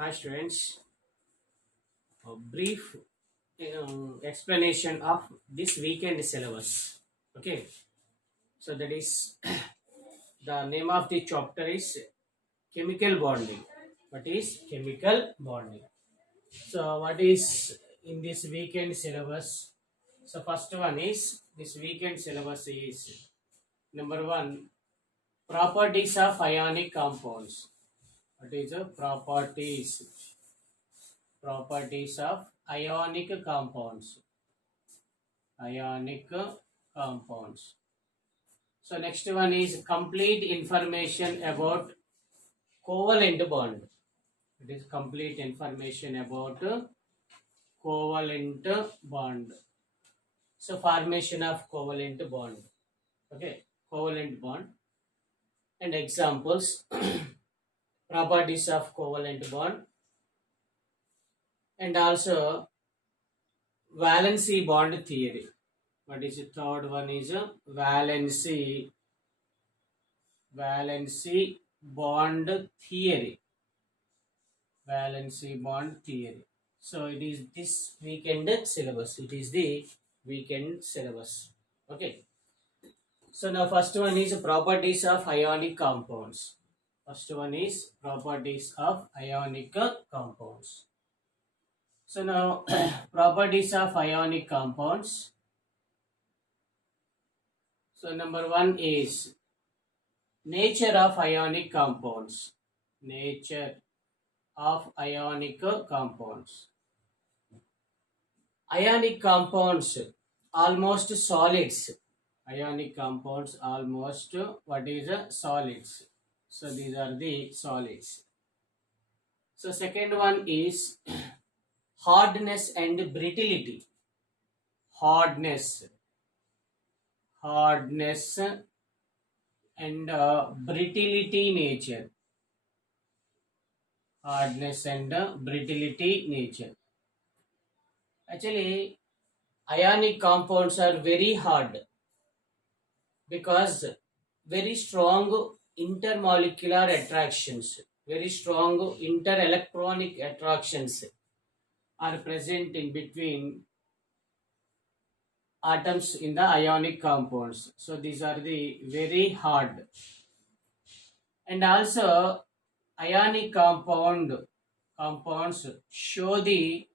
Hi students, a brief explanation of this weekend syllabus. Okay, so that is the name of the chapter is chemical bonding. What is chemical bonding? So what is in this weekend syllabus? So first one is this weekend syllabus is number one, properties of ionic compounds. What is the properties of ionic compounds? Ionic compounds. So next one is complete information about covalent bond. It is complete information about covalent bond. So formation of covalent bond. Okay, covalent bond and examples, properties of covalent bond, and also valency bond theory. What is the third one is valency bond theory. Valency bond theory. So it is this weekend syllabus. It is the weekend syllabus. Okay. So now first one is properties of ionic compounds. First one is properties of ionic compounds. So now properties of ionic compounds. So number one is nature of ionic compounds. Nature of ionic compounds. Ionic compounds almost solids. Ionic compounds almost what is solids. So these are the solids. So second one is hardness and brittlity. Hardness, hardness and brittlity nature. Hardness and brittlity nature. Actually, ionic compounds are very hard because very strong intermolecular attractions, very strong interelectronic attractions are present in between atoms in the ionic compounds. So these are the very hard. And also ionic compounds show the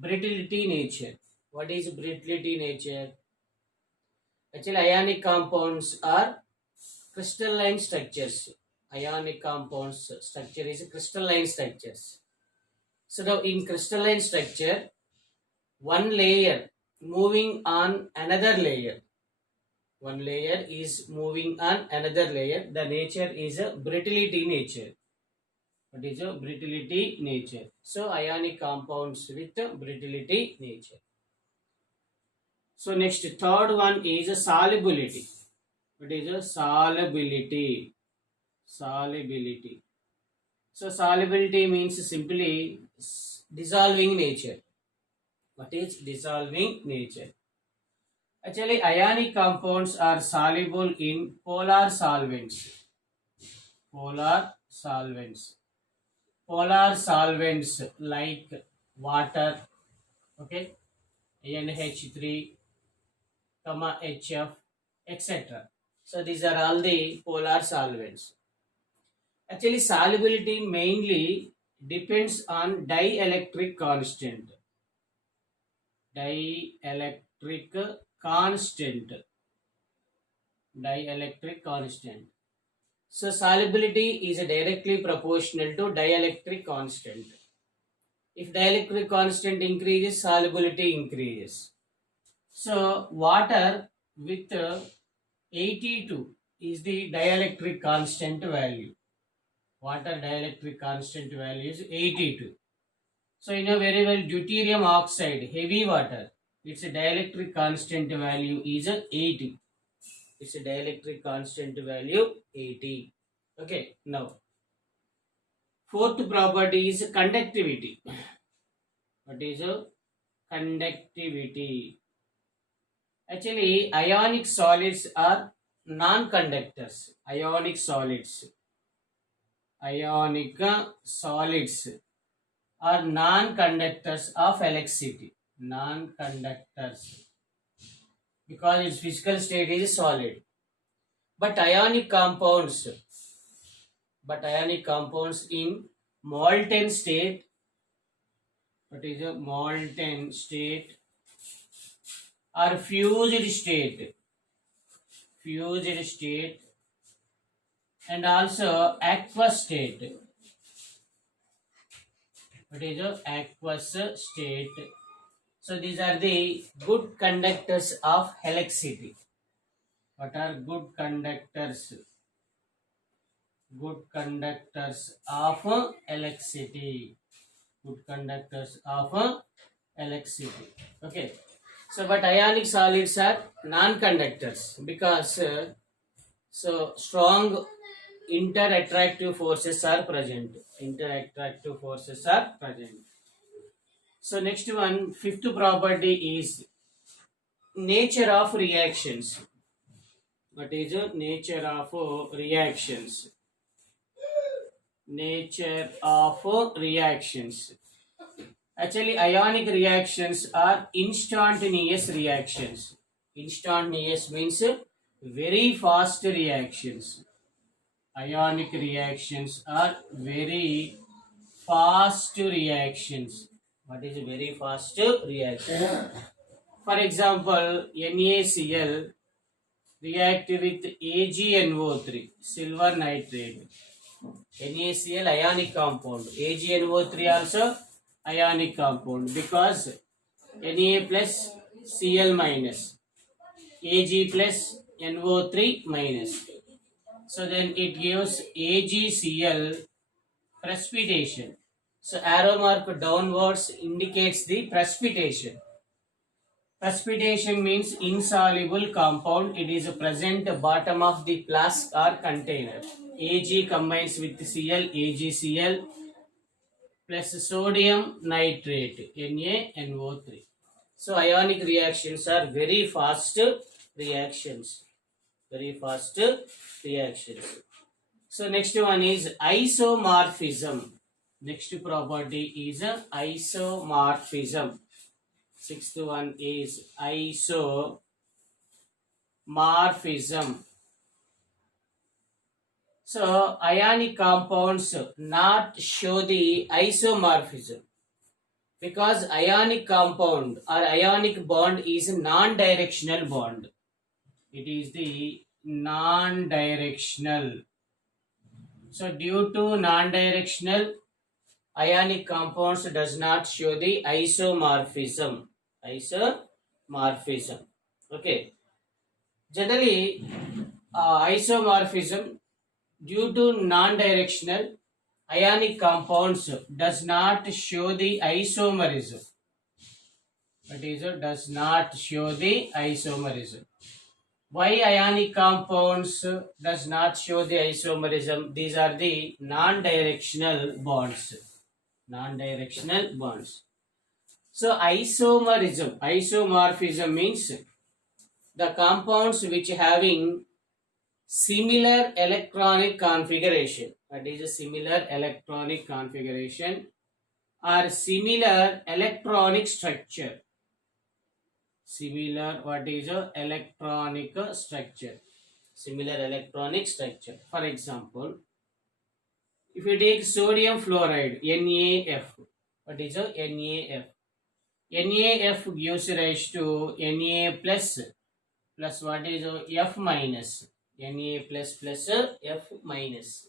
brittlity nature. What is brittlity nature? Actually, ionic compounds are crystalline structures. Ionic compounds structure is crystalline structures. So now in crystalline structure, one layer moving on another layer. One layer is moving on another layer. The nature is a brittlity nature. What is a brittlity nature? So ionic compounds with brittlity nature. So next third one is a solubility. What is a solubility? Solubility. So solubility means simply dissolving nature. What is dissolving nature? Actually, ionic compounds are soluble in polar solvents. Polar solvents. Polar solvents like water, okay, NH3, HF, etc. So these are all the polar solvents. Actually, solubility mainly depends on dielectric constant. Dielectric constant. Dielectric constant. So solubility is directly proportional to dielectric constant. If dielectric constant increases, solubility increases. So water with 82 is the dielectric constant value. Water dielectric constant value is 82. So you know very well deuterium oxide, heavy water, its dielectric constant value is 80. Its dielectric constant value 80. Okay, now fourth property is conductivity. What is conductivity? Actually, ionic solids are non-conductors. Ionic solids are non-conductors of electricity. Non-conductors, because its physical state is solid. But ionic compounds, in molten state, what is a molten state, or fused state, and also aqueous state. What is a aqueous state? So these are the good conductors of electricity. What are good conductors? Good conductors of electricity. Good conductors of electricity. Okay. So, but ionic solids are non-conductors because so strong interattractive forces are present. Interattractive forces are present. So next one, fifth property is nature of reactions. What is the nature of reactions? Nature of reactions. Actually, ionic reactions are instantaneous reactions. Instantaneous means very fast reactions. Ionic reactions are very fast reactions. What is a very fast reaction? For example, NaCl react with AgNO3, silver nitrate. NaCl ionic compound. AgNO3 also ionic compound because Na plus Cl minus, Ag plus NO3 minus. So then it gives AgCl precipitation. So arrow mark downwards indicates the precipitation. Precipitation means insoluble compound. It is present bottom of the flask or container. Ag combines with Cl, AgCl plus sodium nitrate, NaNO3. So ionic reactions are very fast reactions. Very fast reactions. So next one is isomorphism. Next property is isomorphism. Sixth one is isomorphism. So ionic compounds not show the isomorphism because ionic compound or ionic bond is a non-directional bond. It is the non-directional. So due to non-directional, ionic compounds does not show the isomorphism. Isomorphism. Okay. Generally, isomorphism due to non-directional ionic compounds does not show the isomerism. That is, does not show the isomerism. Why ionic compounds does not show the isomerism? These are the non-directional bonds. Non-directional bonds. So isomorphism means the compounds which having similar electronic configuration. That is a similar electronic configuration or similar electronic structure. Similar, what is a electronic structure? Similar electronic structure. For example, if you take sodium fluoride, NaF, what is a NaF? NaF gives rise to Na plus what is a F minus. Na plus F minus.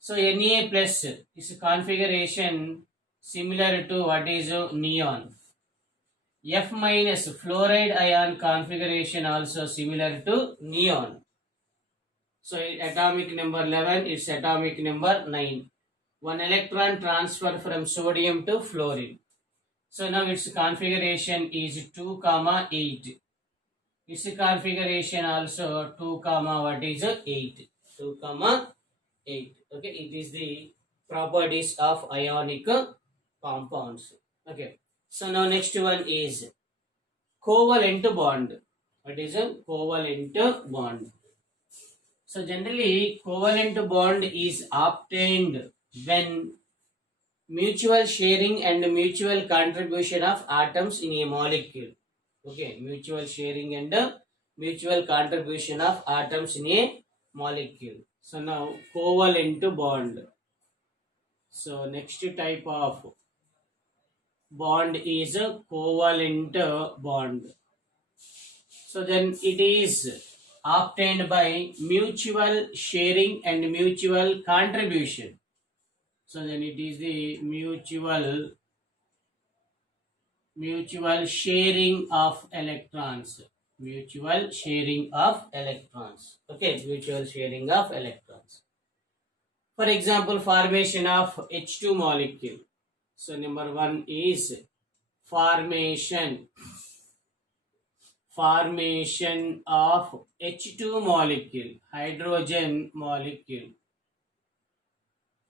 So Na plus is a configuration similar to what is a neon. F minus fluoride ion configuration also similar to neon. So atomic number 11, its atomic number 9. One electron transfer from sodium to fluorine. So now its configuration is 2, 8. Its configuration also 2, what is 8. 2, 8. Okay, it is the properties of ionic compounds. Okay. So now next one is covalent bond. What is a covalent bond? So generally covalent bond is obtained when mutual sharing and mutual contribution of atoms in a molecule. Okay, mutual sharing and mutual contribution of atoms in a molecule. So now covalent bond. So next type of bond is a covalent bond. So then it is obtained by mutual sharing and mutual contribution. So then it is the mutual sharing of electrons. Mutual sharing of electrons. Okay, mutual sharing of electrons. For example, formation of H2 molecule. So number one is formation of H2 molecule, hydrogen molecule.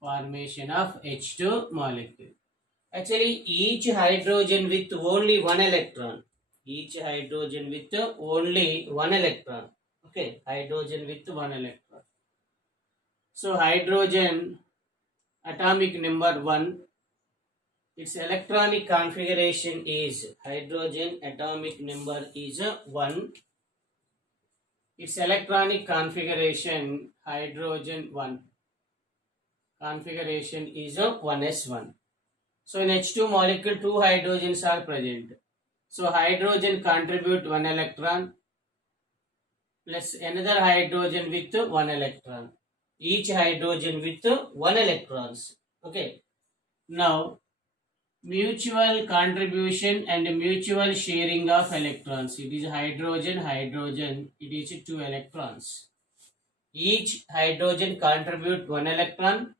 Formation of H2 molecule. Actually, each hydrogen with only one electron. Each hydrogen with only one electron. Okay, hydrogen with one electron. So hydrogen atomic number 1. Its electronic configuration is hydrogen atomic number is 1. Its electronic configuration hydrogen 1. Configuration is a 1s1. So in H2 molecule, 2 hydrogens are present. So hydrogen contribute 1 electron plus another hydrogen with 1 electron. Each hydrogen with 1 electrons. Okay. Now mutual contribution and mutual sharing of electrons. It is hydrogen. It is 2 electrons. Each hydrogen contribute 1 electron.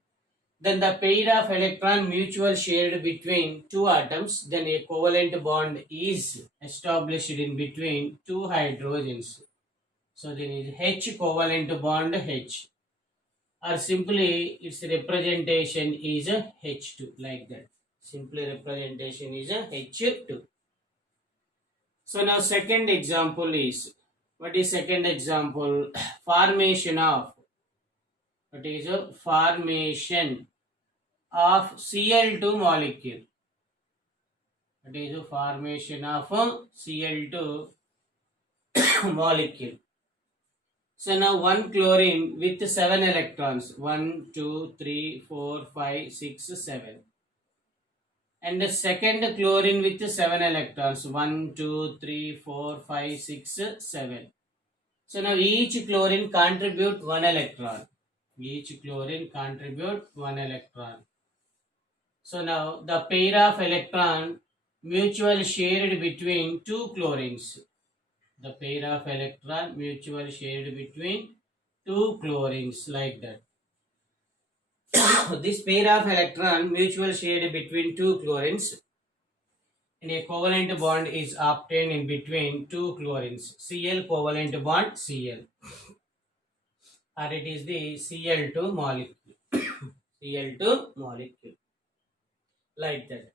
Then the pair of electron mutual shared between 2 atoms. Then a covalent bond is established in between 2 hydrogens. So then is H covalent bond H. Or simply its representation is a H2 like that. Simply representation is a H2. So now second example is, what is second example? Formation of, what is a formation of Cl2 molecule. That is a formation of Cl2 molecule. So now 1 chlorine with 7 electrons. 1, 2, 3, 4, 5, 6, 7. And the second chlorine with 7 electrons. 1, 2, 3, 4, 5, 6, 7. So now each chlorine contribute 1 electron. Each chlorine contribute 1 electron. So now the pair of electron mutual shared between 2 chlorines. The pair of electron mutual shared between 2 chlorines like that. This pair of electron mutual shared between 2 chlorines in a covalent bond is obtained in between 2 chlorines. Cl covalent bond Cl. Or it is the Cl2 molecule. Cl2 molecule. Like that.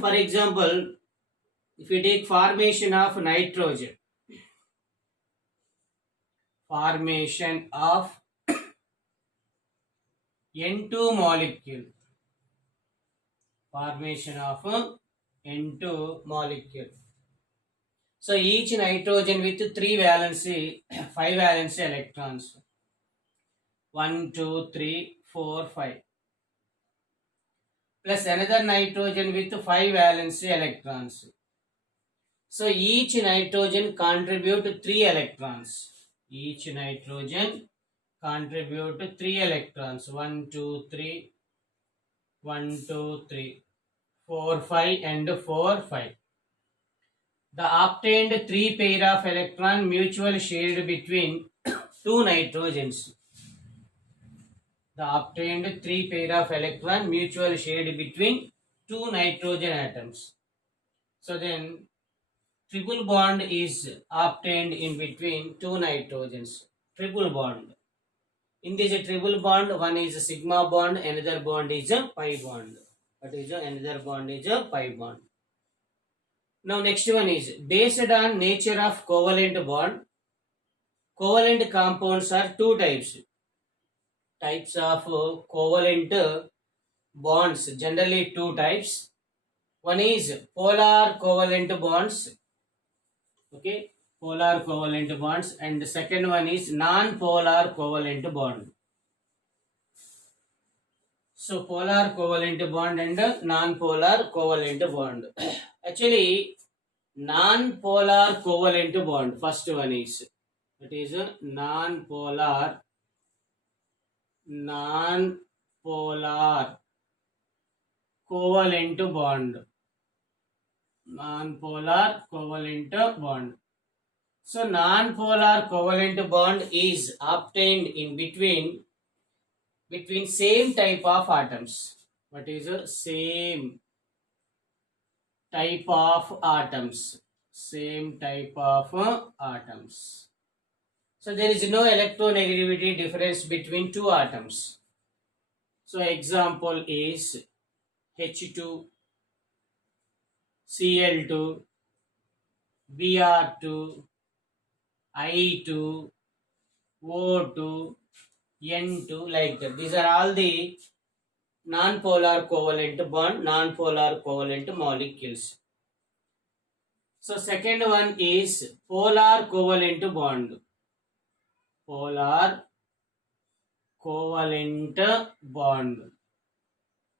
For example, if we take formation of nitrogen, formation of N2 molecule, formation of N2 molecule. So each nitrogen with 3 valency, 5 valency electrons. 1, 2, 3, 4, 5. Plus another nitrogen with 5 valency electrons. So each nitrogen contribute 3 electrons. Each nitrogen contribute 3 electrons. 1, 2, 3, 1, 2, 3, 4, 5 and 4, 5. The obtained 3 pair of electron mutual shared between 2 nitrogens. The obtained 3 pair of electron mutual shared between 2 nitrogen atoms. So then triple bond is obtained in between 2 nitrogens. Triple bond. In this triple bond, one is a sigma bond, another bond is a pi bond. What is another bond is a pi bond. Now next one is based on nature of covalent bond. Covalent compounds are 2 types. Types of covalent bonds, generally two types. One is polar covalent bonds, okay, polar covalent bonds, and the second one is non-polar covalent bond. So polar covalent bond and non-polar covalent bond. Actually, non-polar covalent bond, first one is, it is a non-polar covalent bond. Non-polar covalent bond. So non-polar covalent bond is obtained in between same type of atoms. What is a same type of atoms? Same type of atoms. So there is no electronegativity difference between two atoms. So example is H2, Cl2, Br2, I2, O2, N2, like that. These are all the non-polar covalent bond, non-polar covalent molecules. So second one is polar covalent bond. Polar covalent bond.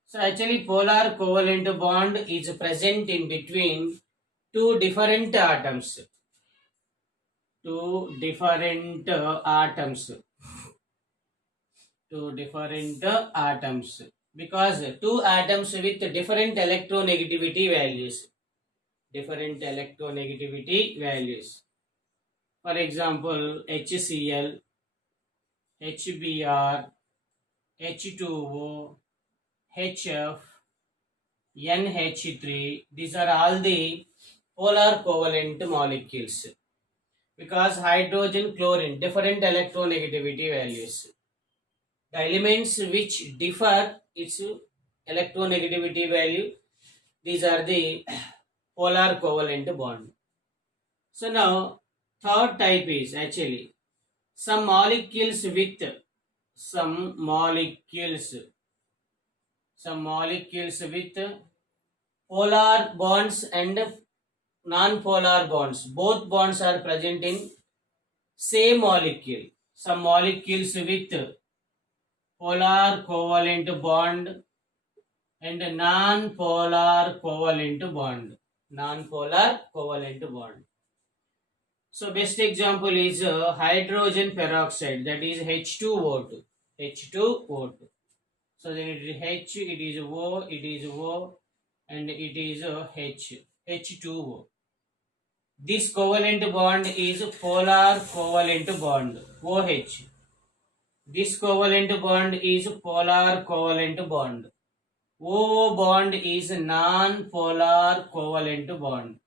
So actually polar covalent bond is present in between two different atoms. Two different atoms. Because two atoms with different electronegativity values. For example, HCl, HBr, H2O, HF, NH3. These are all the polar covalent molecules. Because hydrogen, chlorine, different electronegativity values. The elements which differ its electronegativity value, these are the polar covalent bond. So now third type is actually some molecules with polar bonds and non-polar bonds. Both bonds are present in same molecule. Some molecules with polar covalent bond and non-polar covalent bond. So best example is hydrogen peroxide, that is H2O2. So then it is H, it is O, and it is H2O. This covalent bond is polar covalent bond, OH. This covalent bond is polar covalent bond. O bond is non-polar covalent bond.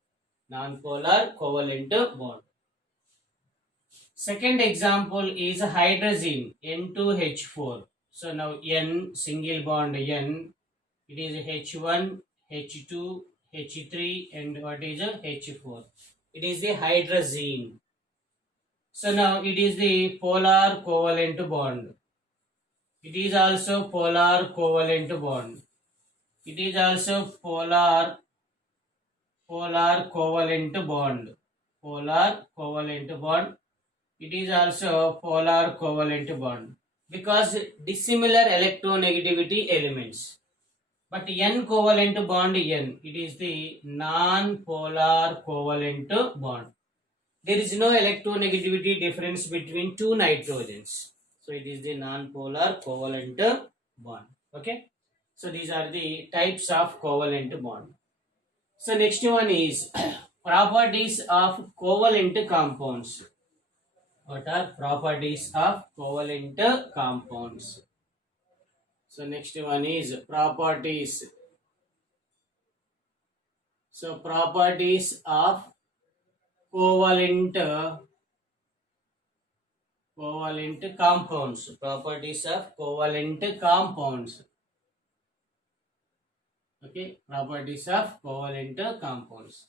Second example is hydrazine, N2H4. So now N, single bond N, it is H1, H2, H3, and what is H4? It is the hydrazine. So now it is the polar covalent bond. It is also polar covalent bond. It is also polar covalent bond. It is also polar covalent bond because dissimilar electronegativity elements. But N covalent bond N, it is the non-polar covalent bond. There is no electronegativity difference between two nitrogens. So it is the non-polar covalent bond. Okay. So these are the types of covalent bond. So next one is properties of covalent compounds. What are properties of covalent compounds? So next one is properties. So properties of covalent compounds. Properties of covalent compounds. Okay, properties of covalent compounds.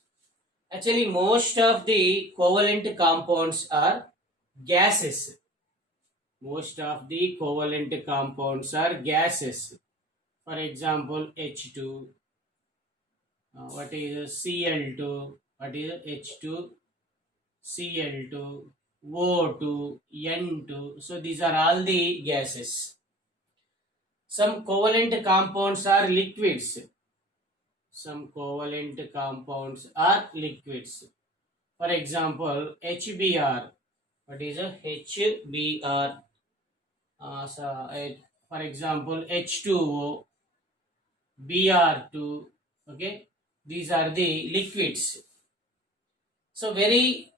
Actually, most of the covalent compounds are gases. For example, H2, what is Cl2, what is H2, Cl2, O2, N2. So these are all the gases. Some covalent compounds are liquids. Some covalent compounds are liquids. For example, HBr. What is a HBr? For example, H2O, Br2. Okay, these are the liquids. So very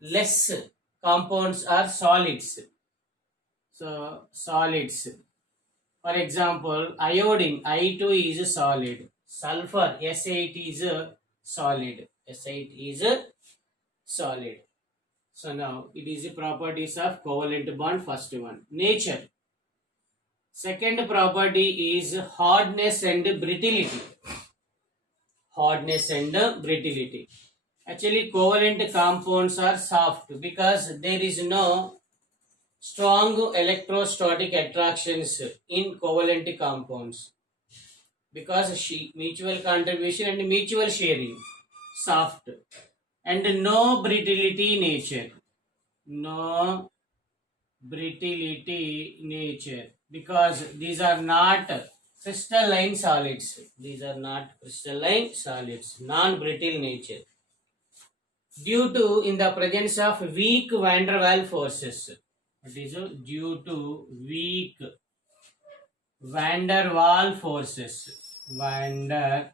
less compounds are solids. So solids. For example, iodine I2 is a solid. Sulfur S8 is a solid. S8 is a solid. So now it is the properties of covalent bond. First one, nature. Second property is hardness and brittlity. Hardness and brittlity. Actually, covalent compounds are soft because there is no strong electrostatic attractions in covalent compounds, because mutual contribution and mutual sharing, soft, and no brittlity nature. No brittlity nature, because these are not crystalline solids. These are not crystalline solids, non-brittle nature. Due to in the presence of weak van der Waals forces. It is due to weak van der Waals forces. Van der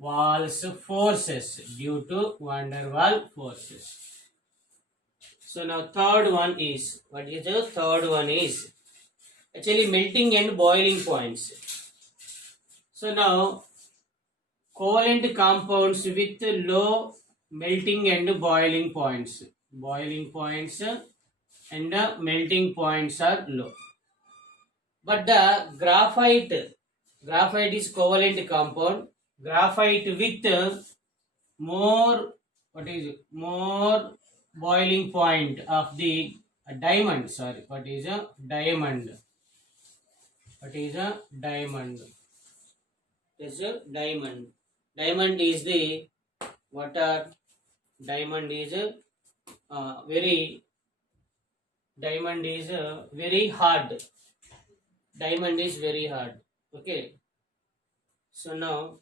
Waals forces. Due to van der Waals forces. So now third one is, what is the third one is? Actually melting and boiling points. So now covalent compounds with low melting and boiling points. Boiling points and the melting points are low. But the graphite is covalent compound. Graphite with more, what is it? More boiling point of the diamond. Sorry, what is a diamond? What is a diamond? It is a diamond. Diamond is the water. Diamond is very. Diamond is very hard. Diamond is very hard. Okay. So now